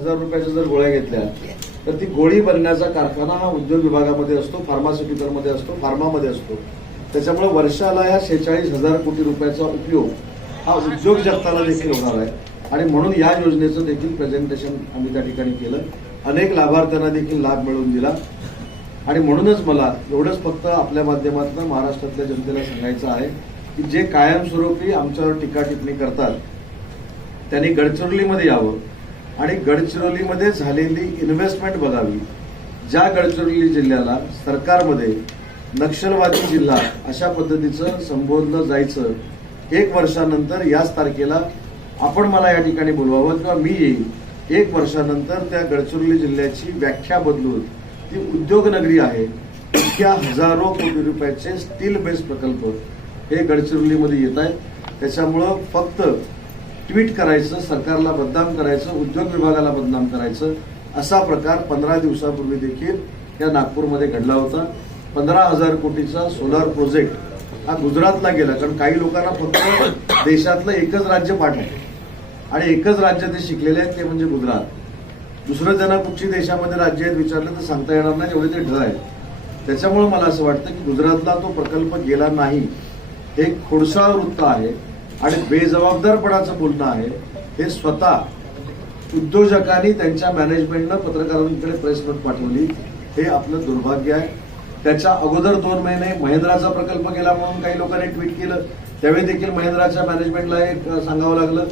हजार रुपयाच्या जर गोळ्या घेतल्या तर ती गोळी बनण्याचा कारखाना हा उद्योग विभागामध्ये असतो फार्मास्युटिकलमध्ये असतो फार्मामध्ये असतो. त्याच्यामुळे वर्षाला या शेहेचाळीस हजार कोटी रुपयाचा उपयोग हा उद्योग जगताला देखील होणार आहे. आणि म्हणून या योजनेचं देखील प्रेझेंटेशन आम्ही त्या ठिकाणी केलं. अनेक लाभार्थ्यांना देखील लाभ मिळवून दिला. आणि म्हणूनच मला एवढंच फक्त आपल्या माध्यमातून महाराष्ट्रातल्या जनतेला सांगायचं आहे की जे कायमस्वरूपी आमच्यावर टीका टिप्पणी करतात त्यांनी गडचिरोलीमध्ये यावं. आणि गडचिरोलीमध्ये झालेली इन्व्हेस्टमेंट बघावी. ज्या गडचिरोली जिल्ह्याला सरकारमध्ये नक्षलवादी जिल्हा अशा पद्धतीचं संबोधलं जायचं एक वर्षानंतर याच तारखेला आपण मला या ठिकाणी बोलवावं किंवा मी येईल एक वर्षानंतर त्या गडचिरोली जिल्ह्याची व्याख्या बदलून ती उद्योगनगरी आहे इतक्या हजारो कोटी रुपयाचे स्टील बेस्ड प्रकल्प हे गडचिरोलीमध्ये येत आहेत. त्याच्यामुळं फक्त ट्विट करायचं सरकारला बदनाम करायचं उद्योग विभागाला बदनाम करायचं असा प्रकार पंधरा दिवसापूर्वी देखील या नागपूरमध्ये घडला होता. पंधरा हजार कोटीचा सोलार प्रोजेक्ट हा गुजरातला गेला कारण काही लोकांना फक्त देशातलं एकच राज्य पाठवलं. आणि एकच राज्य ते शिकलेले आहेत ते म्हणजे गुजरात. दुसरं त्यांना कुठची देशामध्ये राज्य आहेत विचारलं तर सांगता येणार नाही एवढे ते ढ आहेत. त्याच्यामुळे मला असं वाटतं की गुजरातला तो प्रकल्प गेला नाही. हे खोडसाळ वृत्त आहे. आणि बेजबाबदारपणाचं बोलणं आहे हे स्वतः उद्योजकांनी त्यांच्या मॅनेजमेंटनं पत्रकारांकडे प्रेस नोट पाठवली. हे आपलं दुर्भाग्य आहे. त्याच्या अगोदर दोन महिने महिंद्राचा प्रकल्प गेला म्हणून काही लोकांनी ट्विट केलं. त्यावेळी देखील महिंद्राच्या मॅनेजमेंटला एक सांगावं लागलं.